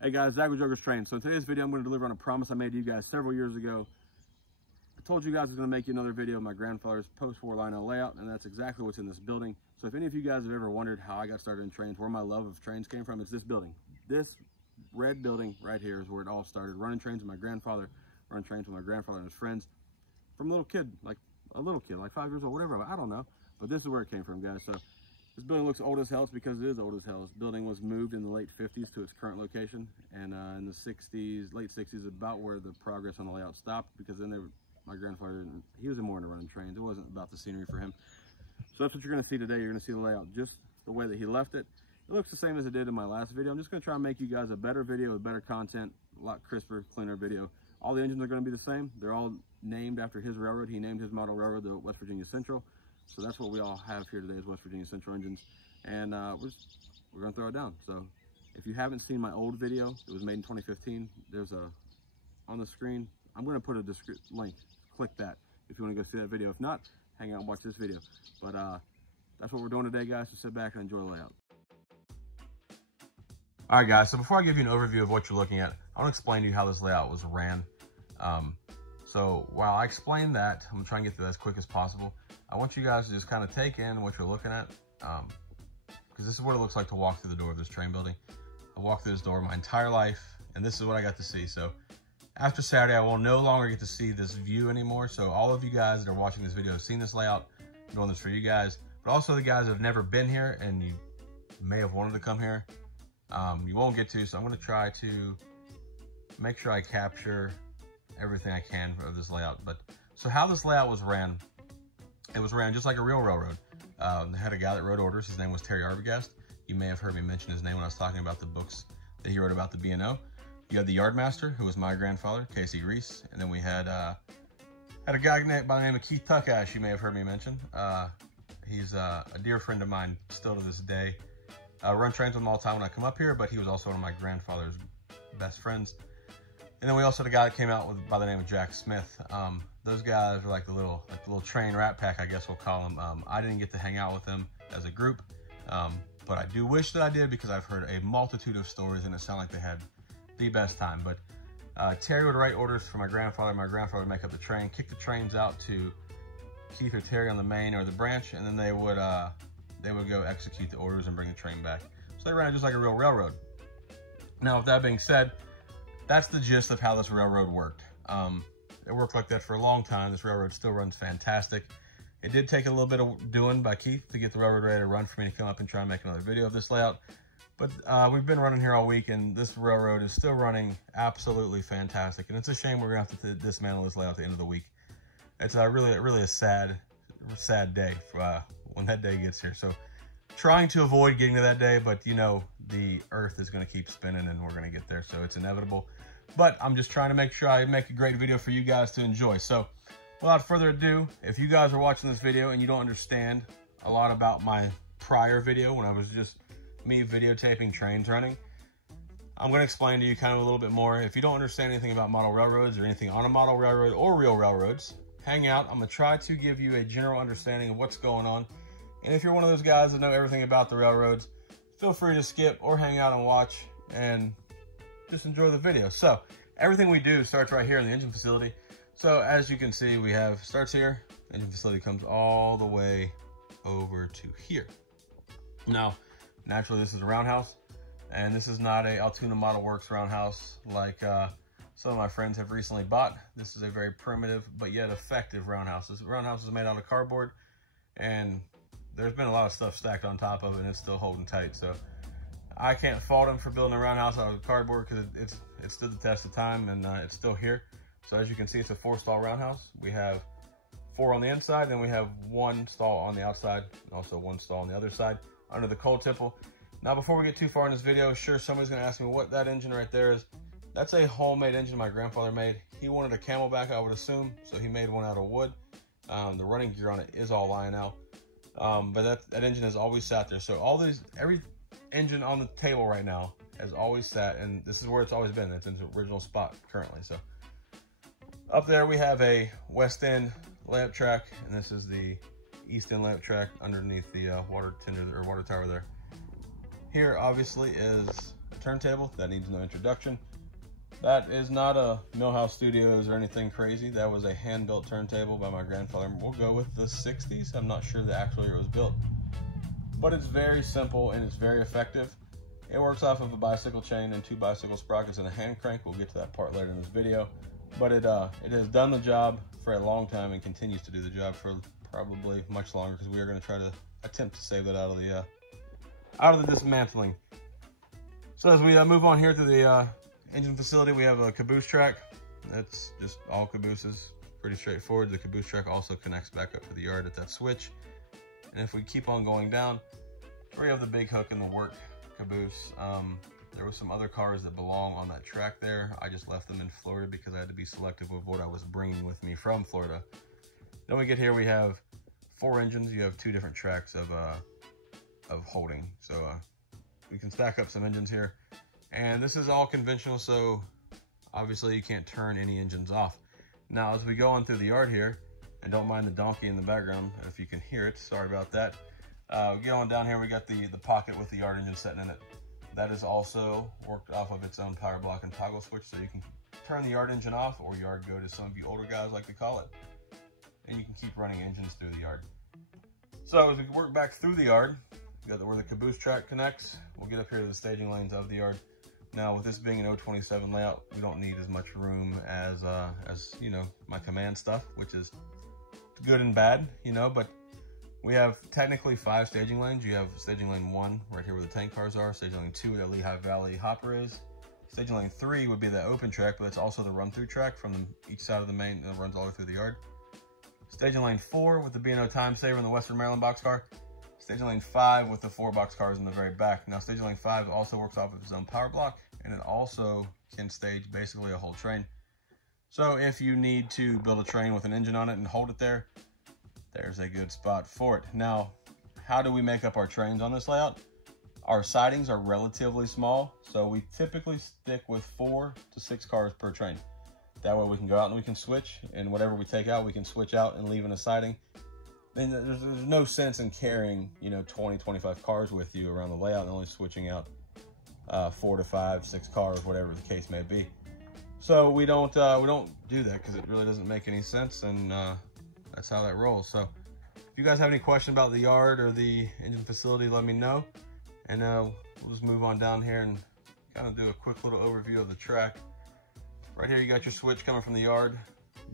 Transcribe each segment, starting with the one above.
Hey guys, Zach with Joker's Train. So in today's video, I'm going to deliver on a promise I made to you guys several years ago. I told you guys I was going to make you another video of my grandfather's post-war Lionel layout, and that's exactly what's in this building. So if any of you guys have ever wondered how I got started in trains, where my love of trains came from, it's this building. This red building right here is where it all started. Running trains with my grandfather, running trains with my grandfather and his friends. From a little kid, like 5 years old, whatever, I don't know. But this is where it came from, guys. So this building looks old as hell. It's because it is old as hell. This building was moved in the late 50s to its current location. And in the 60s, late 60s, about where the progress on the layout stopped, because then my grandfather, he was more into running trains. It wasn't about the scenery for him. So that's what you're gonna see today. You're gonna see the layout just the way that he left it. It looks the same as it did in my last video. I'm just gonna try and make you guys a better video with better content, a lot crisper, cleaner video. All the engines are gonna be the same. They're all named after his railroad. He named his model railroad the West Virginia Central. So that's what we all have here today is West Virginia Central engines. And we're gonna throw it down. So if you haven't seen my old video, it was made in 2015. There's on the screen, I'm gonna put a link. Click that if you wanna go see that video. If not, hang out and watch this video. But that's what we're doing today, guys. So sit back and enjoy the layout. All right, guys, so before I give you an overview of what you're looking at, I wanna explain to you how this layout was ran. So while I explain that, I'm gonna try and get through that as quick as possible. I want you guys to just kind of take in what you're looking at, because this is what it looks like to walk through the door of this train building. I walked through this door my entire life, and this is what I got to see. So after Saturday, I will no longer get to see this view anymore. So all of you guys that are watching this video have seen this layout. I'm doing this for you guys, but also the guys that have never been here and you may have wanted to come here, you won't get to. So I'm gonna try to make sure I capture everything I can of this layout. But so how this layout was ran, it was ran just like a real railroad. They had a guy that wrote orders. His name was Terry Arbogast. You may have heard me mention his name when I was talking about the books that he wrote about the B&O. You had the yardmaster, who was my grandfather, Casey Reese. And then we had a guy by the name of Keith Tuckash, you may have heard me mention. He's a dear friend of mine still to this day. I run trains with him all the time when I come up here, but he was also one of my grandfather's best friends. And then we also had a guy that came out by the name of Jack Smith. Those guys were like the little train rat pack, I guess we'll call them. I didn't get to hang out with them as a group, but I do wish that I did, because I've heard a multitude of stories and it sounded like they had the best time. But Terry would write orders for my grandfather. My grandfather would make up the train, kick the trains out to Keith or Terry on the main or the branch, and then they would go execute the orders and bring the train back. So they ran it just like a real railroad. Now, with that being said, that's the gist of how this railroad worked. It worked like that for a long time. This railroad still runs fantastic. It did take a little bit of doing by Keith to get the railroad ready to run for me to come up and try and make another video of this layout. But we've been running here all week, and this railroad is still running absolutely fantastic. And it's a shame we're gonna have to dismantle this layout at the end of the week. It's really a sad day when that day gets here. So trying to avoid getting to that day, but you know, the earth is gonna keep spinning and we're gonna get there, so it's inevitable. But I'm just trying to make sure I make a great video for you guys to enjoy. So without further ado, if you guys are watching this video and you don't understand a lot about my prior video when I was just me videotaping trains running, I'm going to explain to you kind of a little bit more. If you don't understand anything about model railroads or anything on a model railroad or real railroads, hang out. I'm going to try to give you a general understanding of what's going on. And if you're one of those guys that know everything about the railroads, feel free to skip or hang out and watch and just enjoy the video. So everything we do starts right here in the engine facility. So as you can see, we have starts here. Engine facility comes all the way over to here. Now, naturally, this is a roundhouse, and this is not a Altoona Model Works roundhouse like some of my friends have recently bought. This is a very primitive but yet effective roundhouse. This roundhouse is made out of cardboard, and there's been a lot of stuff stacked on top of it, and it's still holding tight. So I can't fault them for building a roundhouse out of cardboard, because it stood the test of time, and it's still here. So as you can see, it's a 4-stall roundhouse. We have 4 on the inside, then we have 1 stall on the outside, and also 1 stall on the other side under the coal tipple. Now, before we get too far in this video, sure, somebody's gonna ask me what that engine right there is. That's a homemade engine my grandfather made. He wanted a Camelback, I would assume, so he made one out of wood. The running gear on it is all Lionel, but that engine has always sat there. So every engine on the table right now has always sat, and this is where it's always been. It's in its original spot currently. So up there we have a West End layup track, and this is the East End layup track underneath the water tower there. Here obviously is turntable. That needs no introduction. That is not a Millhouse Studios or anything crazy. That was a hand-built turntable by my grandfather. We'll go with the 60s. I'm not sure the actual year it was built. But it's very simple and it's very effective. It works off of a bicycle chain and 2 bicycle sprockets and a hand crank. We'll get to that part later in this video. But it has done the job for a long time and continues to do the job for probably much longer, because we are going to try to attempt to save that out of the dismantling. So as we move on here to the engine facility, we have a caboose track. That's just all cabooses, pretty straightforward. The caboose track also connects back up to the yard at that switch. And if we keep on going down, we have the big hook and the work caboose. There were some other cars that belong on that track there. I just left them in Florida because I had to be selective with what I was bringing with me from Florida. Then we get here, we have 4 engines. You have 2 different tracks of holding. So we can stack up some engines here. And this is all conventional, so obviously you can't turn any engines off. Now, as we go on through the yard here, and don't mind the donkey in the background if you can hear it, sorry about that. We get on down here, we got the pocket with the yard engine sitting in it. That is also worked off of its own power block and toggle switch, so you can turn the yard engine off, or yard go, as some of you older guys like to call it. And you can keep running engines through the yard. So as we work back through the yard, we got where the caboose track connects. We'll get up here to the staging lanes of the yard. Now, with this being an 027 layout, we don't need as much room as you know, my command stuff, which is good and bad, you know, but we have technically 5 staging lanes. You have staging lane 1 right here where the tank cars are, staging lane 2 where that Lehigh Valley hopper is. Staging lane 3 would be the open track, but it's also the run-through track from each side of the main that runs all the way through the yard. Staging lane 4 with the B&O Time Saver and the Western Maryland boxcar. Staging lane 5 with the 4 boxcars in the very back. Now, staging lane 5 also works off of its own power block, and it also can stage basically a whole train. So if you need to build a train with an engine on it and hold it there, there's a good spot for it. Now, how do we make up our trains on this layout? Our sidings are relatively small, so we typically stick with 4 to 6 cars per train. That way we can go out and we can switch, and whatever we take out, we can switch out and leave in a siding. Then there's no sense in carrying, you know, 20, 25 cars with you around the layout and only switching out 4 to 5, 6 cars, whatever the case may be. So we don't do that because it really doesn't make any sense, and that's how that rolls. So if you guys have any question about the yard or the engine facility, let me know, and we'll just move on down here and kind of do a quick little overview of the track. Right here, you got your switch coming from the yard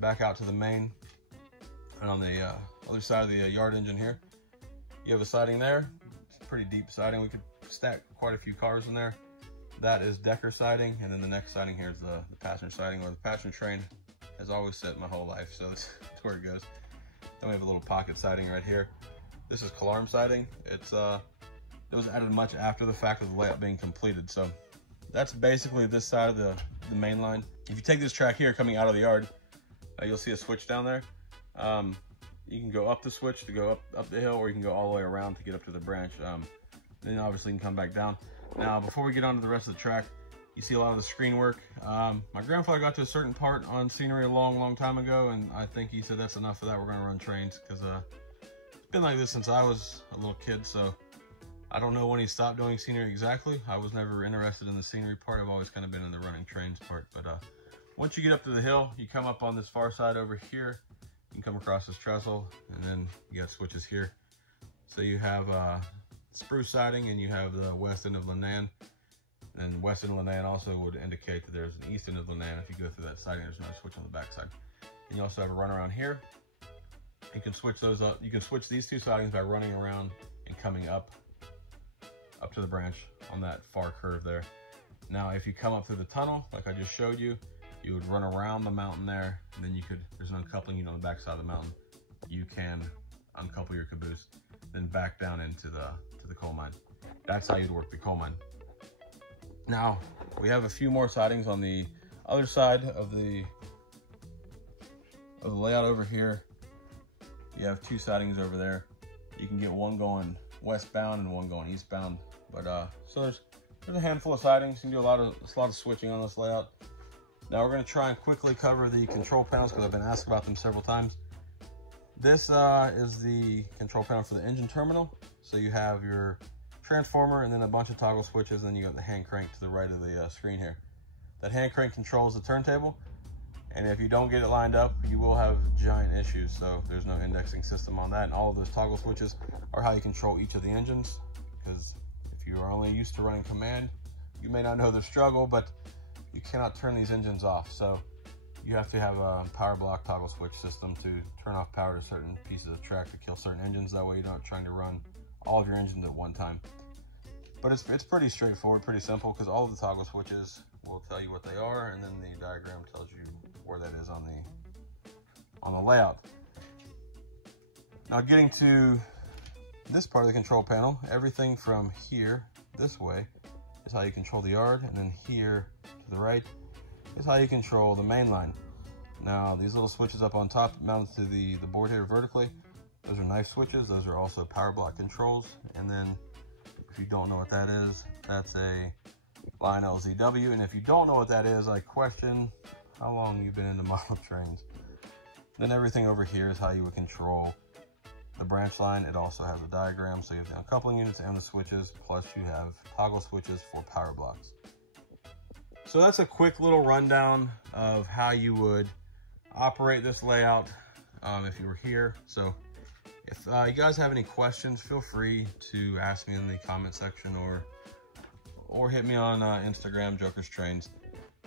back out to the main, and on the other side of the yard engine here, you have a siding there. It's a pretty deep siding. We could stack quite a few cars in there. That is decker siding, and then the next siding here is the passenger siding, where the passenger train has always sit my whole life, so that's where it goes. Then we have a little pocket siding right here. This is Calarm siding. It was added much after the fact of the layout being completed, so that's basically this side of the main line. If you take this track here coming out of the yard, you'll see a switch down there. You can go up the switch to go up the hill, or you can go all the way around to get up to the branch. Then obviously you can come back down. Now, before we get on to the rest of the track, you see a lot of the screen work. My grandfather got to a certain part on scenery a long time ago, and I think he said that's enough of that. We're gonna run trains, because it's been like this since I was a little kid, so I don't know when he stopped doing scenery exactly. I was never interested in the scenery part. I've always kind of been in the running trains part. But once you get up to the hill, you come up on this far side over here. You can come across this trestle, and then you got switches here. So you have spruce siding, and you have the west end of Lionel. And west end of Lionel also would indicate that there's an east end of Lionel. If you go through that siding, there's no switch on the back side. And you also have a run around here. You can switch those up. You can switch these 2 sidings by running around and coming up to the branch on that far curve there. Now, if you come up through the tunnel, like I just showed you, you would run around the mountain there, and then you could, there's an uncoupling unit on the back side of the mountain. You can uncouple your caboose, then back down into the coal mine. That's how you'd work the coal mine. Now, we have a few more sidings on the other side of the layout over here. You have 2 sidings over there. You can get one going westbound and one going eastbound. But so there's a handful of sidings. You can do a lot of switching on this layout. Now we're going to try and quickly cover the control panels, because I've been asked about them several times. This is the control panel for the engine terminal. So you have your transformer, and then a bunch of toggle switches, and then you got the hand crank to the right of the screen here. That hand crank controls the turntable, and if you don't get it lined up, you will have giant issues. So there's no indexing system on that, and all of those toggle switches are how you control each of the engines, because if you are only used to running command, you may not know the struggle, but you cannot turn these engines off. So you have to have a power block toggle switch system to turn off power to certain pieces of track to kill certain engines. That way you're not trying to run all of your engines at one time. But it's pretty straightforward, pretty simple, because all of the toggle switches will tell you what they are, and then the diagram tells you where that is on the layout. Now getting to this part of the control panel, everything from here this way is how you control the yard, and then here to the right is how you control the main line. Now these little switches up on top mounted to the board here vertically, those are knife switches. Those are also power block controls. And then if you don't know what that is, that's a Lionel ZW. And if you don't know what that is, I question how long you've been into model trains. Then everything over here is how you would control the branch line. It also has a diagram, so you have the uncoupling units and the switches, plus you have toggle switches for power blocks. So that's a quick little rundown of how you would operate this layout if you were here. So if you guys have any questions, feel free to ask me in the comment section or hit me on Instagram, Joker's Trains.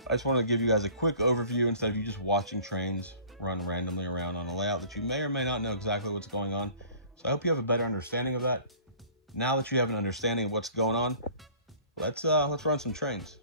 I just want to give you guys a quick overview instead of you just watching trains run randomly around on a layout that you may or may not know exactly what's going on. So I hope you have a better understanding of that. Now that you have an understanding of what's going on, let's run some trains.